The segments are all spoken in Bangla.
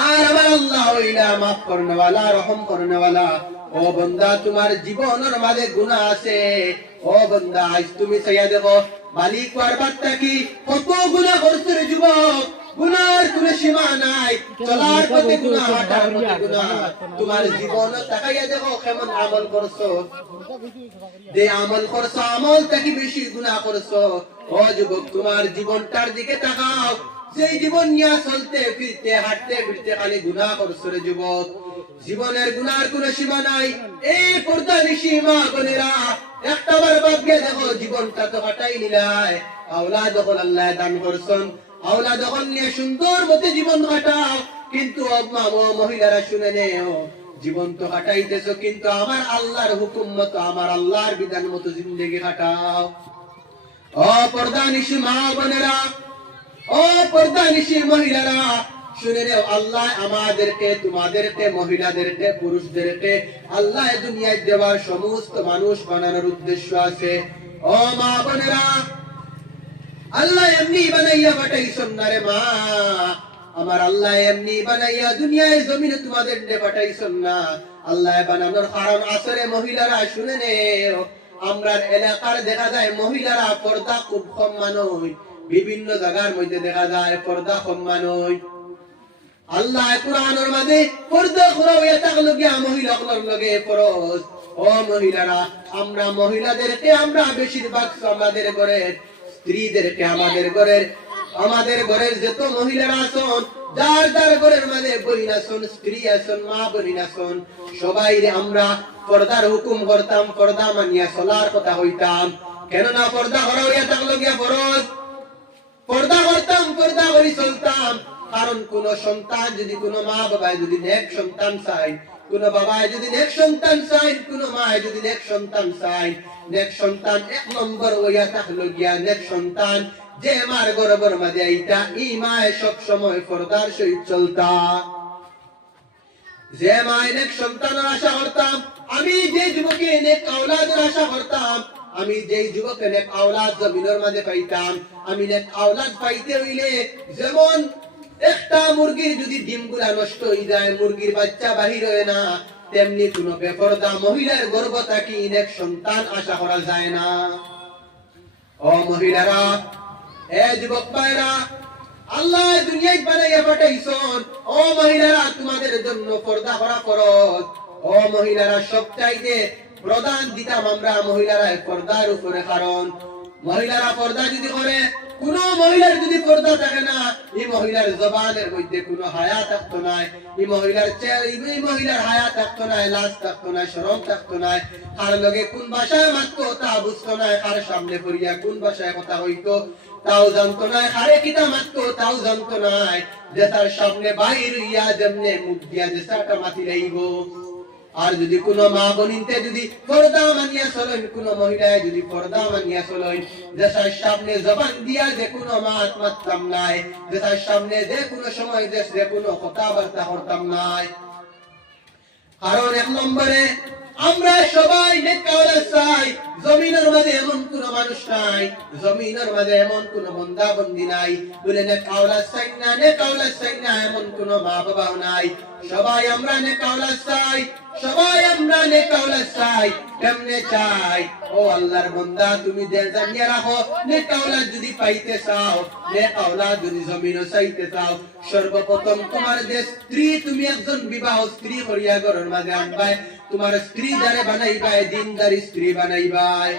আর আমার আল্লাহ হইলা মাফ করনেওয়ালা, রহম করনেওয়ালা। ও বন্দা, তোমার জীবনের মাঝে গুনাহ আছে। ও বন্দা, আজ তুমি চাইয়া দেখো মালিক আর বাচ্চা কি কত গুনাহ করছে রে যুবক। গুনার কোনো সীমা নাই, চলার পথে গুনাহ, হাঁটার পথে গুনাহ। তোমার জীবন তাকাইয়া দেখো কেমন আমল করছো। যে আমল করছো, আমল থেকে বেশি গুনাহ করছো। ও যুবক, তোমার জীবনটার দিকে তাকাও। সেই জীবন নিয়ে চলতে ফিরতে হাঁটতে ফিরতে খালি গুনাহ করছো রে যুবক। জীবনের গুনার কোনো সীমা নাই। এই পর্দা নিশি মা বোনেরা, একটা বার ভাববে দেখো জীবনটা তো কাটাই নিলাই। আওলাদ যখন আল্লাহ দান করছেন, আওলাদ যখন নিয়ে সুন্দর মতে জীবন কাটাও। কিন্তু মা ও মহিলারা শুনে নেও, জীবন তো কাটাইতেছো কিন্তু আমার আল্লাহর হুকুম মতো, আমার আল্লাহর বিধান মতো জিন্দেগি কাটাও। ও পর্দা নিশি মা বোনেরা, ও পর্দা নিশি মহিলারা, শুনে নেও, আল্লাহ আমাদেরকে, তোমাদেরকে, মহিলাদেরকে, পুরুষদেরকে আল্লাহ দুনিয়ায় দেওয়ার সমস্ত মানুষ বানানোর উদ্দেশ্য আছে। ও মা বোনেরা, আল্লাহ এমনি বানাইয়া পাঠাইছেন না রে মা। আমার আল্লাহ এমনি বানাইয়া দুনিয়ায় জমিনে তোমাদের পাঠাইছেন না। আল্লাহ বানানোর কারণ আসরে মহিলারা, শুনে নেও, আমরা এলাকার দেখা যায় মহিলারা পর্দা খুব কম মানুষ। বিভিন্ন জায়গার মধ্যে দেখা যায় পর্দা কম মানুষ। আল্লাহ কুরআনের মধ্যে পর্দা করা হয়ে থাকলো গিয়া মহিলাগুলোর লগে ফরজ। ও মহিলারা, আমরা মহিলাদেরকে, আমরা বেশিরভাগ আমাদের ঘরের স্ত্রীদেরকে, আমাদের ঘরের যত মহিলারা আছেন, যার যার ঘরের মধ্যে বোন আছেন, স্ত্রী আছেন, মা বোন আছেন, সবাই আমরা পর্দার হুকুম করতাম, পর্দা মানিয়া চলার কথা হইতাম। কেননা পর্দা করা হইয়া থাকলো গিয়া ফরজ। পর্দা করতাম, পর্দা করে চলতাম। কারণ কোন সন্তান যদি, কোন মা বাবায় যদি নেক সন্তান চাই, কোন বাবায় যদি নেক সন্তান চাই, কোন মায় যদি নেক সন্তান চাই, নেক সন্তান এক নম্বর হইয়া থাকলো গিয়া নেক সন্তান যে মার গর্ভের মাঝে আইতা, এই মায় সব সময় পর্দার সহিত চলতা। যে মায় নেক সন্তানের আশা করতাম, আমি যে যুবকে নেক আওলাদের আশা করতাম, আমি যেই যুবকে নেক আওলাদ জমিনের মাঝে পাইতাম, আমি নেক আওলাদ পাইতে হইলে যেমন একটা মুরগির যদি ডিমগুলা নষ্ট হয়ে যায়, মুরগির বাচ্চা বাহির হয় না, তেমনি কোন বেপরদা মহিলার গর্ভ থাকি নেক সন্তান আশা করা যায় না। ও মহিলারা, এ যুবক ভাইরা, আল্লাহ দুনিয়ায় বানাইয়া পাঠাইছেন। ও মহিলারা, তোমাদের জন্য পর্দা করা ফরজ। ও মহিলারা, সবচাইতে প্রধান দিতাম আমরা মহিলারা পর্দার উপরে। কারণ মহিলারা পর্দা যদি করে, কোন মহিলার যদি পর্দা থাকে না, এই মহিলার জবানের মধ্যে কোনো হায়া থাকতো না, এই মহিলার হায়া থাকতো না, লাজ থাকতো না, শরম থাকতো না। কার লগে কোন ভাষায় মাততো তা বুঝতো না, কার সামনে পড়িয়া কোন ভাষায় কথা হইতো তাও জানতো না, কারে কিতা মাততো তাও জানতো না। যে তার সামনে বাইর হইয়া যেমনে মুখ দিয়া যে সাটা মাতি লাইব। আর যদি কোন মা বোনিতে যদি পর্দা মানিয়া চলেন, কোন মহিলায় যদি পর্দা মানিয়া চলেন, যে তার সামনে জবান দিয়া যে কোনো মাত মাততাম নাই, যে তার সামনে যে কোনো সময় যে কোনো কথাবার্তা করতাম নাই। কারণ এক নম্বরে আমরা সবাই নেক আওলাদ চাই। জমিনের মাঝে এমন কোন মানুষ নাই, জমিনের মাঝে এমন কোন বান্দা বান্দি নাই বলে নেক আওলাদ চাই না, নেক আওলাদ চাই না, এমন কোন মা বাবাও নাই। সবাই আমরা নেক আওলাদ চাই, সবাই আমরা নেক আওলাদ চাই। কেমনে চাই? ও আল্লাহর বান্দা, তুমি জানিয়ে রাখো, নেক আওলাদ যদি পাইতে চাও, নেক আওলাদ যদি জমিনে চাইতে চাও, সর্বপ্রথম তোমার যে স্ত্রী, তুমি একজন বিবাহ স্ত্রী করিয়া ঘরের মাঝে আনবাই। তোমার স্ত্রী যারে বানাইবাই, দিনদারি স্ত্রী বানাইবাই।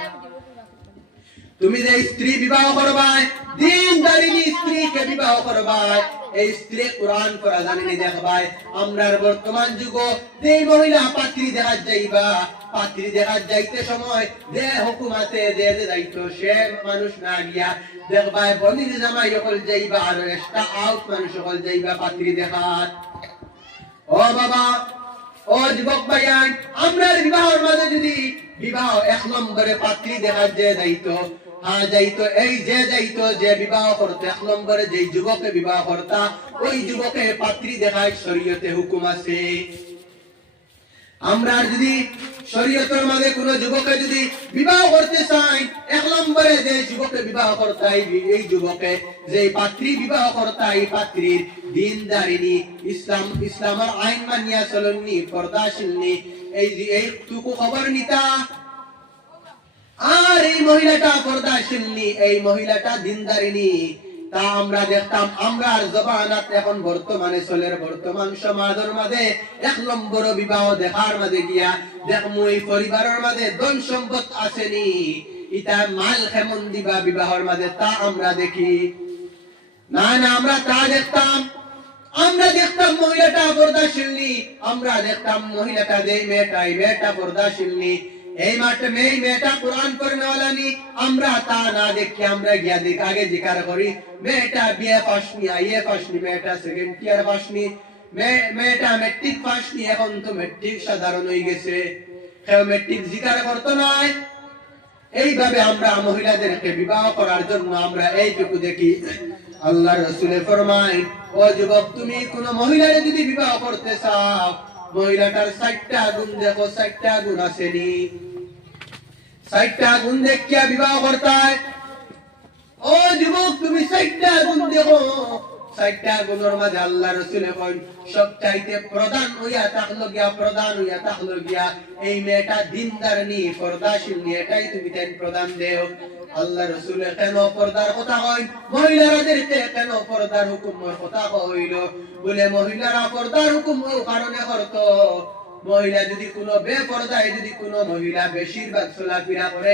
তুমি যে স্ত্রী বিবাহ করবাই, দিনদারিনী স্ত্রীকে বিবাহ করবাই, এই স্ত্রী কোরআন পড়া জানেনি দেখবাই। আমরার বর্তমান যুগ যে মহিলা পাত্রী দেখা যাইবা, পাত্রী দেখা যাইতে সময় যে হুকুমাতে যে দায়িত্ব, সে মানুষ না গিয়া দেখবাই বনির জামাই সকল যাইবা, আর একটা আউট মানুষ সকল যাইবা পাত্রী দেখার। ও বাবা, ও যুবক ভাইয়ান, আমরা বিবাহের মাঝে যদি বিবাহ এক নম্বরে পাত্রী দেখার যে দায়িত্ব, যাইতো এই যে যাইতো যে বিবাহ করতে এক নম্বরে যে যুবকে বিবাহ করতা, ওই যুবকে পাত্রী দেখায় শরীয়তে হুকুম আছে। আমরা যদি শরীয়তের মাঝে কোন যুবকে যদি বিবাহ করতে চায়, এক নম্বরে যে যুবকে বিবাহ করতে এই যুবকে যে পাত্রী বিবাহ করতে এই পাত্রীর দিনদারিনী, ইসলামের আইন মানিয়া চলননি, পর্দাশীলনি, এইটুকু খবর নিতা। আর এই মহিলাটা পর্দাশীলনি, এই মহিলাটা দিনদারিনী, তা আমরা দেখতাম আমরা জবানাত এখন বর্তমানে চলের বর্তমান সমাজের মাঝে এক নম্বর বিবাহ দেখার মাঝে গিয়া দেখমু এই পরিবারের মাঝে ধন সম্পদ আসেনি, ইটা মাল কেমন দিবা বিবাহের মাঝে তা আমরা দেখি না। আমরা তা দেখতাম, আমরা দেখতাম মহিলাটা পর্দাশীলনি, আমরা দেখতাম মহিলাটা এই মেয়েটা পর্দাশীলনি, এই মেয়েটা কোরআন পড়নেওয়ালা নি, আমরা তা না দেখি আমরা গিয়া আগে জিকার করি মেয়েটা বিএ পাস নি, আইএ পাস নি, মেয়েটা সেকেন্ড ইয়ার পাস নি, মেয়েটা মেট্রিক পাস নি, এখন তো মেট্রিক সাধারণ হয়ে গেছে, কেউ মেট্রিক জিকার করতো নয়। এইভাবে আমরা মহিলাদেরকে বিবাহ করার জন্য আমরা এইটুকু দেখি। আল্লাহ রাসূল ফরমায়, ও যুবক তুমি কোন মহিলারে যদি বিবাহ করতে চাও, মহিলাটার 60টা গুণ দেখো, 60টা গুণ আসেনি, 60টা গুণ দেখিয়া বিবাহ করতে হয়। ও যুবক তুমি 60টা গুণ দেখো, 60টা গুণের মাঝে আল্লাহ রাসূল কইন সবচাইতে প্রধান হইয়া থাকলো গিয়া এই মেয়েটা দিনদারনি, পর্দাশীলনি, এটাই তুমি তেন প্রধান দেও। আল্লাহ রাসূল কেন পর্দার কথা কইন, মহিলাদেরকে কেন পর্দার হুকুমের কথা কইল, বলে মহিলারা পর্দার হুকুম ও কারণে করতো, মহিলা যদি কোনো বেপরদায় যদি কোনো মহিলা বেশিরভাগ চলাফেরা করে,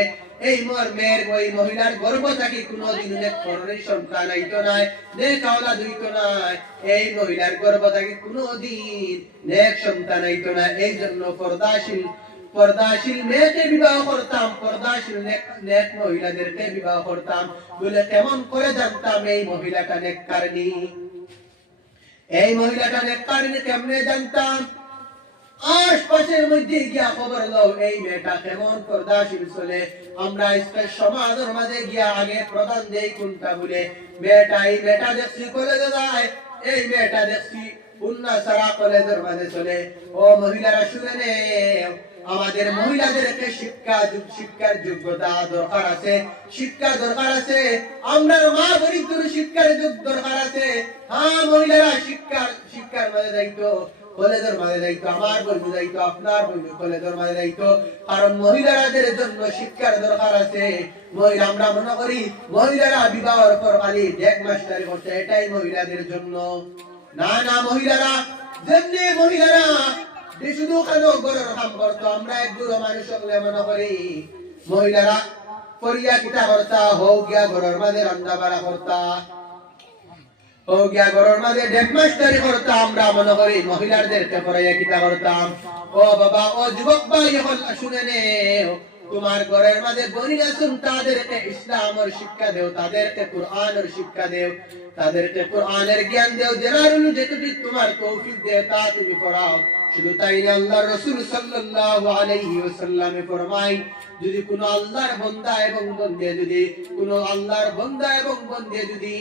এই মেয়ের ওই মহিলার গর্ভ থাকি কোনোদিন সন্তান আইতো নাই, নেক আওলাদ হইতো নাই, এই মহিলার গর্ভ থাকি কোনোদিন নেক সন্তান আইতো না। এই জন্য পর্দাশীল মেয়েকে বিবাহ করতাম, পর্দাশীল নেক মহিলাদেরকে বিবাহ করতাম। বলে কেমন করে জানতাম এই মহিলাটা নেককারিনী, এই মহিলাটা নেককারিনী কেমনে জানতাম? আশপাশের মধ্যে গিয়া খবর লও এই মেয়েটা কেমন পর্দাশীল চলে। আমরা সমাজের মাঝে গিয়া আগে প্রধান দেই কোনটা, বলে এই মেয়েটা দেখছি কলেজে যায়, এই মেয়েটা দেখছি উন্না সারা কলেজের মাঝে চলে। ও মহিলারা শুনে নে, আমাদের মহিলাদেরকে শিক্ষার যোগ্যতা দরকার আছে, শিক্ষা দরকার আছে, আমরা মা বরিদ্র শিক্ষার দরকার আছে। হ্যাঁ মহিলারা শিক্ষার মাঝে যাইতো, কলেজের মাঝে যাইতো, আমার বন্ধু যাইতো, আপনার বন্ধু কলেজের মাঝে যাইতো, কারণ মহিলাদের জন্য শিক্ষার দরকার আছে। আমরা মনে করি মহিলারা বিবাহের পর খালি ডেক মাস্টারি করছে, এটাই মহিলাদের জন্য না। মহিলারা যেমনি মহিলারা শুধু কেন গরের কাম করতো, আমরা একগুলো মানুষ হলে মনে করি মহিলারা করিয়া কিতা করতা, হোক গিয়া ঘরের মাঝে রান্না বাড়া করতা, হোক গিয়া ঘরের মাঝে ডেক মাস্টারি করতা, আমরা মনে করি মহিলাদেরকে পড়াইয়া কিতা করতাম। ও বাবা, ও যুবক ভাই এখন শুনে নে, তোমার ঘরের মাঝে বোনিরা শুন, তাদেরকে ইসলামের শিক্ষা দেও, তাদেরকে কোরআনের শিক্ষা দেও, তাদেরকে কোরআনের জ্ঞান দেও, জেনার যেটুকু তোমার তৌফিক দেও তা তুমি পড়াও। শুধু তাই না, আল্লাহর রাসূল সাল্লাল্লাহু আলাইহি ওয়াসাল্লাম ফরমায়, যদি কোন আল্লাহর বান্দা এবং বন্দে যদি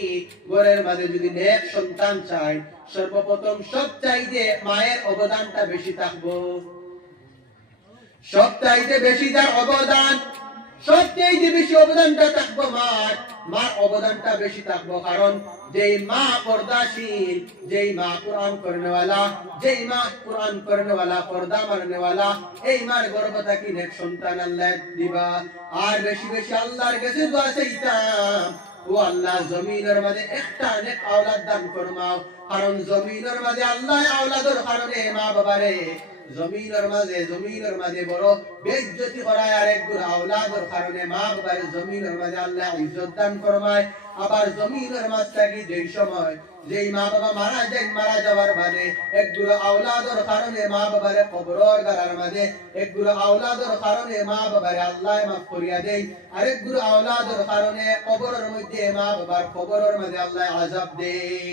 ঘরের মাঝে যদি নেক সন্তান চায়, সর্বপ্রথম সবচাইতে মায়ের অবদানটা বেশি থাকবো, সবচাইতে বেশি যার অবদান, সবচাইতে বেশি অবদানটা থাকবো মার অবদানটা বেশি থাকবো। কারণ যেই মা পর্দাশীল, যেই মা কোরআন পড়নেওয়ালা, পর্দা মাননেওয়ালা, এই মার গর্ভ থাকি নেক সন্তান আল্লাহ দিবা। আর বেশি বেশি আল্লাহর কাছে দোয়া চাইতাম, ও আল্লাহ জমিনের মাঝে একটা নেক আওলাদ দান ফরমাও। কারণ জমিনের মাঝে আল্লাহ আওলাদের কারণে মা বাবারে জমিনের মাঝে বড় বেইজ্জতি করায়, আর একগুলো আওলাদের কারণে মা বাবার জমিনের মাঝে আল্লাহ ইজ্জত দান ফরমায়। আবার জমিনের মাঝ থাকি যেই মা বাবা মারা যাওয়ার বাদে একগুলো আওলাদের কারণে মা বাবারে কবরের গাড়ার মাঝে, একগুলো আওলাদের কারণে মা বাবারে আল্লাহ মাফ করিয়া দেয়, আরেকগুলো আওলাদের কারণে কবরের মধ্যে মা বাবার কবরের মাঝে আল্লাহ আযাব দেয়।